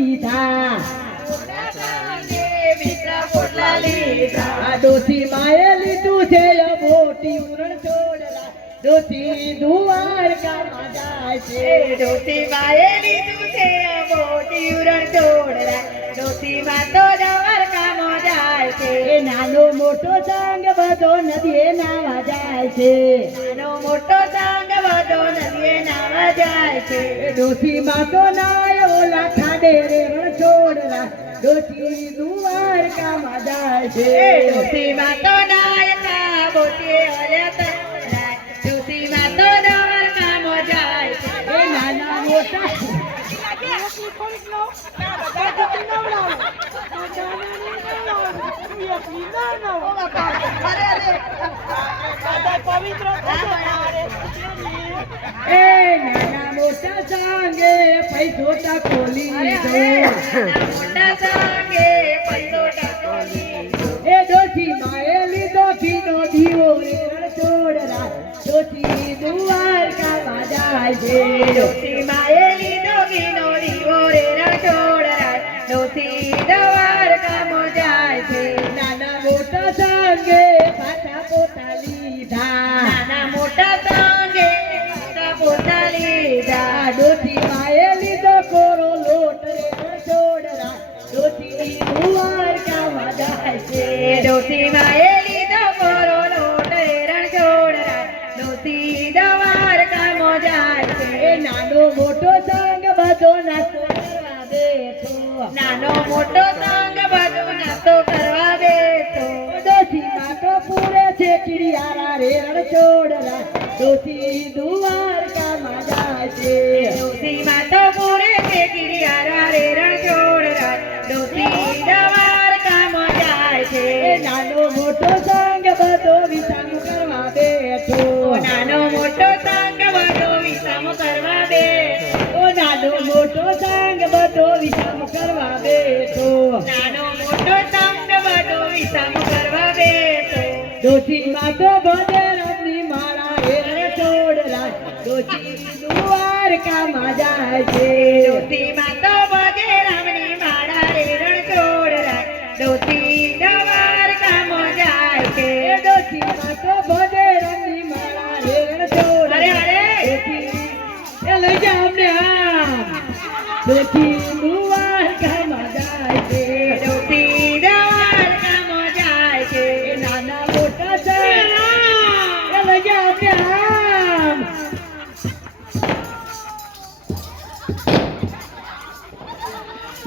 લીધા ડોસી માએ લીધું છે મોટી ઉરણ છોડરા ડોસી દ્વારકામાં જાય છે ડોસી માએ લીધું છે મોટી ઉરણ છોડરા ડોસી માં તો દ્વારકામાં જાય છે નાનો મોટો સંગ બધો નદીએ નાવા જાય છે નાનો મોટો સંગ બધો નદીએ નાવા જાય છે ડોસી માં તો નાય ઓલા ઠાડે રે રણ છોડરા ડોસી દ્વારકામાં જાય છે ડોસી માં તો નાયકા બોટીએ હર્યા ડોસી માં તો દ્વારકામાં જાય છે નાના મોટા નાના મોટા સંગે પૈસો ટકોલી મોટા સંગે પૈસો ટકોલી એ ડોસી માએ લીધો ઘીનો દીવો રે રણ છોડરા ડોસી દ્વારકામાં જાય છે ડોસી માએ લીધો ઘીનો દીવો રે રણ છોડરા ડોસી દ્વારકામાં જાય છે નાના મોટા સંગે પાછા પોતા લીધા નાના મોટા સંગે પોતા લીધા ડોસી માએ લીધો કોરો લોટ રે રણ છોડરા ડોસી દ્વારકામાં જાય છે ડોસી માએ લીધો કોરો લોટ રે રણ છોડરા ડોસી દ્વારકામાં જાય છે નાનો મોટો સંગ બધો નાસ્તો કરવા બેઠો નાનો મોટો સંગ બધો નાસ્તો કરવા બેઠો ડોસી માં તો પૂરે છે ચિડિયારા રે રણ છોડરા ડોસી દ્વારકામાં જાય છે ડોસી માં તો પૂરે છે કિરિયારા રે રણ છોડરા ડોસી દ્વારકામાં જાય છે નાનો મોટો સંગ બધો વિસામ કરવા બેઠો નાનો મોટો સંગ બધો વિસામ કરવા બેઠો નાનો મોટો સંગ બધો વિસામ કરવા બેઠો નાનો મોટો સંગ બધો વિસામ કરવા બેઠો ડોસી માં તો બધે રમની માળા રે રણ છોડરા ડોસી દ્વારકામાં જાય છે ડોસી માં તો બધે રામની માળા રે રણ છોડરા ડોસી દ્વારકામાં જાય છે ડોસી માં તો બધે રમની માળા રે રણ છોડરા અરે અરે એ લઈ જા અમને આમ ડોસી દ્વારકામાં જાય છે ડોસી દ્વારકામાં જાય છે નાના મોટા છે એ લઈ જા અમને આમ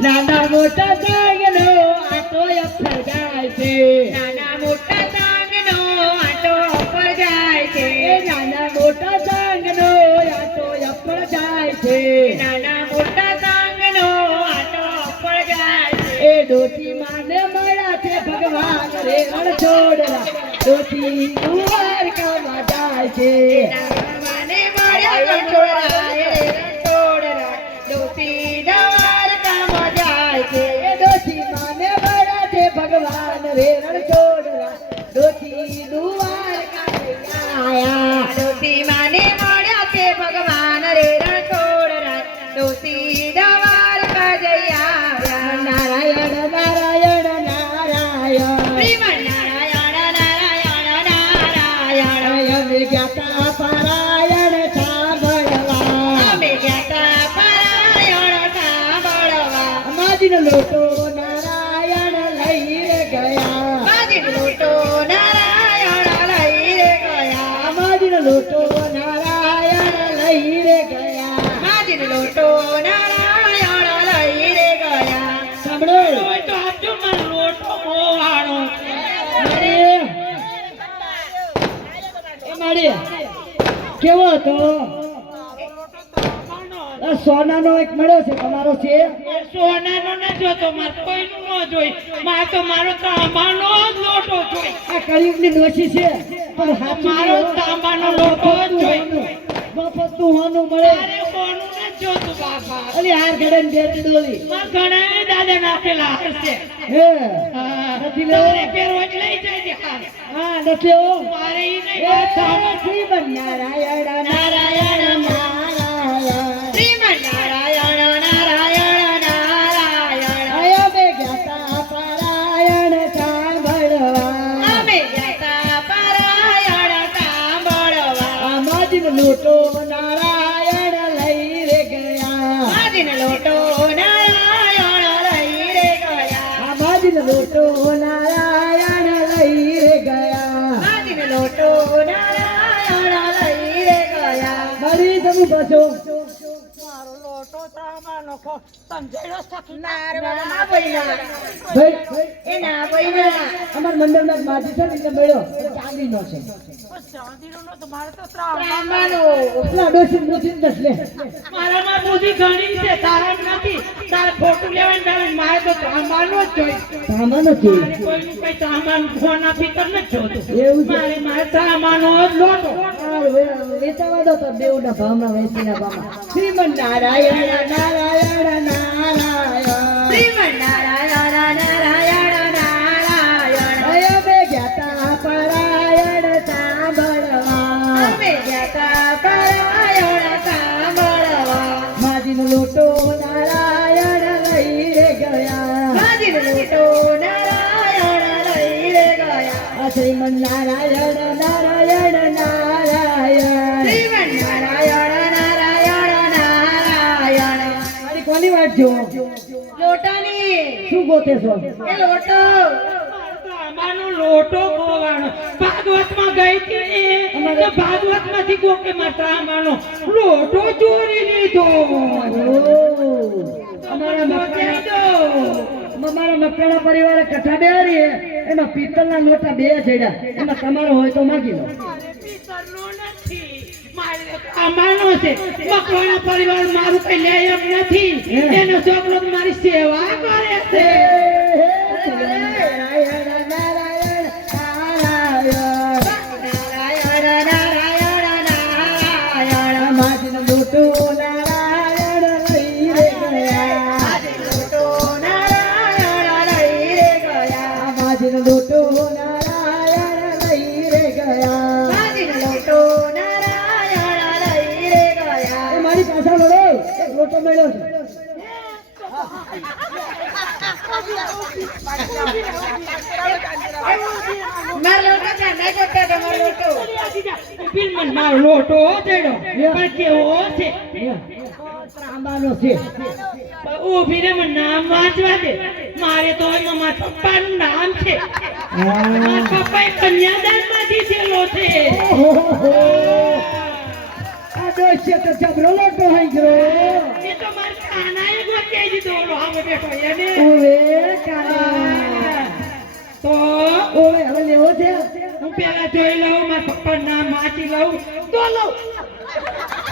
નાના મોટા સંગનો આટો અફર જાય છે નાના મોટા સંગનો આટો ઉપર જાય છે નાના મોટા સંગનો આટો અફર જાય છે નાના મોટા સંગનો આટો ઉપર જાય છે એ ડોસી માને મળ્યા છે ભગવાન રે રણ છોડરા ડોસી દ્વારકામાં જાય છે મને મળ્યા કંઠોળા રે કંઠોળા ડોસી દ્વારકામાં જાય છે એ ડોસી માને મળ્યા છે ભગવાન રે રણ છોડરા ડોસી દ્વારકા આયા ડોસી માને મળ્યા છે ભગવાન રે રણછોડરા ડોસી દ્વારકા જઈ આવ્યા નારાયણ નારાયણ નારાયણ શ્રીમન નારાયણ નારાયણ નારાયણ અમે ગયા પારાયણ સાંભળવા અમે ગયા પારાયણ સાંભળવા માજીનો લોટો નારાયણ લઈ રે ગયા માજીનો લોટો નારાયણ લઈ રે ગયા માજીનો લોટો નારાયણ લઈ રે ગયા માજીનો લોટો નારાયણ લઈ રે ગયા સાંભળો તો આપજો મારો લોટો મોહાણો મારી એ મારી કેવો હતો સોનાનો એક મળ્યો છે તમારો છે સોનાનો ન જોતો માર કોઈનું ન જોઈ માર તો મારો તાંબાનો જ લોટો જોઈ આ કળિયુગની ડોશી છે પણ હાચું મારો તાંબાનો લોટો જ જોઈ મફત તું હોનું મળે અરે કોનું ન જોતું બાપા અલી હાર ઘડે ને બેટી ડોલી માર ઘણા દાદા નાખેલા હશે હે હા, નથી લેવો તારે પહેરવો જ લઈ જાય હાર હા નથી લેવો મારે ઈ નહીં એ વાત શ્રીમન નારાયણ નારાયણ નારાયણ શ્રીમન નારાયણ નારાયણ નારાયણ માજીને લોટો નારાયણ લઈ રે ગયા. માજીને લોટો નારાયણ લઈ રે ગયા. મારી તમે પાછો મારો લોટો તામાનો ખો સંજેડો સખી ના બૈરા ભાઈ એ ના બૈરા અમાર મંડળના માજી છે ને એટલે મળ્યો ચાંદીનો છે. ચાંદીનો નો તો મારે તો રામાનો પેલા ડોસી મૂકીને દસ લે. મારામાં બુદ્ધિ ઘણી છે તારા નથી તારે ખોટું લેવાનું તારે મારે તો તાંબાનો જ જોઈએ સામાનો છે મારે કોઈનું કઈ તાંબાન ખોના ફિકર નથી જોતું એવું છે. મારે તાંબાનો જ લોટો વેચાવા દો તો દેવના ભાવમાં વેચીના ભાવમાં શ્રીમન નારાયણ નારાયણ નારાયણ શ્રીમન નારાયણ નારાયણ નારાયણ અય બે ગયા પરાયણ સાંભળવા અમે ગયા પરાયણ સાંભળવા માજીનો લોટો નારાયણ લઈ રે ગયા. માજીનો લોટો નારાયણ લઈ રે ગયા. આ શ્રીમન નારાયણ નારાયણ નારાયણ શ્રીમન નારાયણ નારાયણ નારાયણ મારી કોની વાત જો લોટાની શું ગોતે છો? એ લોટો તાંબાનો લોટો ખોવાનો ભાગવતમાં ગઈ હતી ને તો ભાગવતમાંથી કોકે મારા તાંબાનો લોટો ચોરી લીધો અમારા મકવાણા પરિવારે કથા બે હારી એમાં પિત્તળના નોટા બે ચડ્યા એમાં તમારો હોય તો માગી લો. પિત્તળનો નથી મારે તાંબાનો છે મકવાણા પરિવાર મારું કઈ લે એમ નથી એનો છોકરો તો મારી સેવા કરે છે નારાયણ નારાયણ નારાયણ નારાયણ નારાયણ નારાયણ માજીનો લોટો નારાયણ લઈ રે ગયા. લોટો નારાયણ લઈ રે ગયા. માજીનો લોટો નારાયણ લઈ રે ગયા. માજીનો લોટો નારાયણ લઈ રે ગયા. એ મારી પાછળ વળો, એક લોટો મળ્યો છે. મારો લોટો ક્યાં? નહીં જોતા તમારો લોટો. બિલમન મારો લોટો ચડ્યો પણ કેવો છે તાંબાનો છે. ઊભી રે મને નામ વાંચવા દે મારે તો એમાં મારા પપ્પાનું નામ છે મારા પપ્પાએ કન્યાદાનમાં દીધેલો છે ઓહો. આ દોસ્ય તો જબરો લોટો હોય ગયો. એ તો મારા કાનાએ ગોતી દીધો ઓલો હામે બેઠો એને ઓવે કાના. તો ઓવે હવે લેવો છે. હું પેલા જોઈ લઉં મારા પપ્પાનું નામ વાંચી લઉં તો લઉં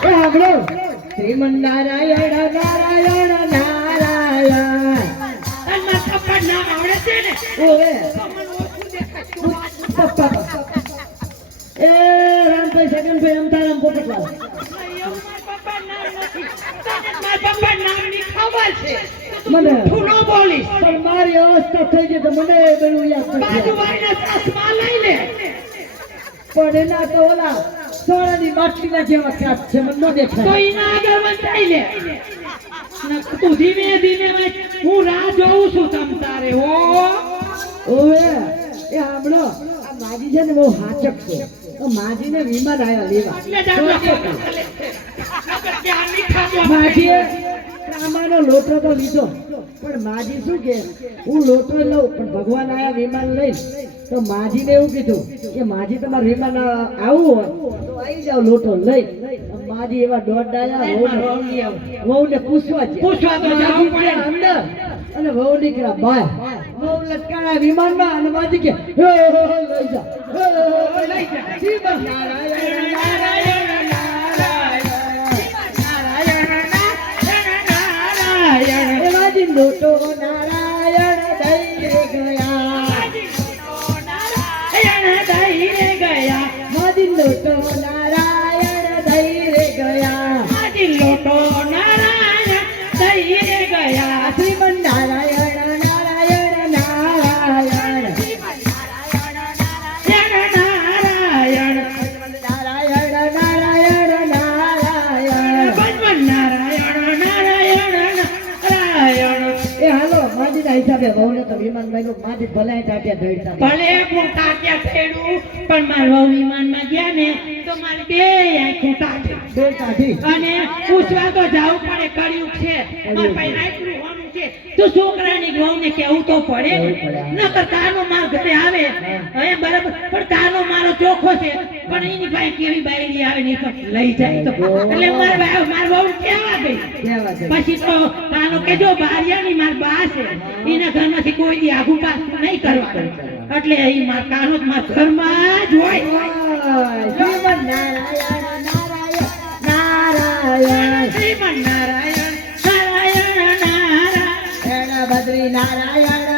એ સાંભળો. શ્રીમન નારાયણ નારાયણ નારાયણ અને મારા પપ્પાનું નામ આવડે છે ને ઓવે તો મને ઓછું દેખાય પપ્પા એ રામભાઈ સગનભાઈ અમતારામ પોપટલાલ. મારા પપ્પાનું નામ નથી તને મારા પપ્પાનું નામની ખબર છે મને ઠૂલો બોલીશ પણ મારી અવસ્થા થઈ ગઈ તો મને એ બધું યાદ નથી. બાજુવાળીના ચશ્મા લઈ લે પણ એના તો ઓલા સોનાની બાટલીના જેવા કાચ છે મને ન તો દેખાય. એના આગળ વંચાઈ લે તું ધીમે ધીમે વંચ. હું રાહ જોઉં છું તમ તારે હો ઓવે એ સાંભળો આ માજી છે ને બહુ હાચક છે તો માજીને વિમાન આવ્યા લેવા. લે જાજો નકર ક્યાંની ખાજો માજીએ તાંબાનો લોટો તો લીધો પણ માજી શું કે હું લોટો લઉં પણ ભગવાન આયા વિમાન લઈ તો માજીને એવું કીધું કે માજી તમારે વિમાન આવું હોય તો આવી જાવ લોટો લઈ. માજી એવા દોઢ ડાયા વહુને પૂછવા છે. પૂછવા તો જાવું પડે. અંદર અને વહુ નીકળ્યા બહાર. વહુ લટકાણા વિમાનમાં અને માજી કે હે, લઈ જા હે, લઈ જા. શ્રીમન નારાયણ નારાયણ નારાયણ એ માજી લોટો નારાયણ દઈ રે ગયા. માજી લોટો નારાયણ દઈ રે ગયા. શ્રીમન નારાયણ નારાયણ નારાયણ નારાયણ નારાયણ નારાયણ એ હાલો માજીના હિસાબે વહુને તો વિમાન મળ્યું. માજી ભલે ટાટિયા ધોઈતા ભલે હું તાત્યા થયેલું પણ મારા વહુ વિમાનમાં ગયા ને તો મારી બે આંખો તાત્યા બે કાઢી અને પૂછવા તો જાવું પડે કર્યું છે મારા પાસે આટલું હોનું છે તો છોકરાની વહુને કહેવું તો પડે ને. નકર કાનો માર ઘરે આવે હવે બરાબર, પણ કાનો મારો ચોખ્ખો છે, પણ એની પાસે કેવી બાયડી આવે ને તો લઈ જાય તો એટલે માર વહુ કેવા ગઈ. કેવા છે? પછી તો કાનો કેજો બારિયાની માર બા છે, એના ઘરમાંથી કોઈ દી આગુ પાછું નહીં કરવાનું. એટલે એ માર કાનો જ માર ઘરમાં જ હોય. ઓય, શ્રીમન નારાયણ નારાયણ નારાયણ શ્રીમન નારાયણ નારાયણ નારાયણ બદ્રી નારાયણ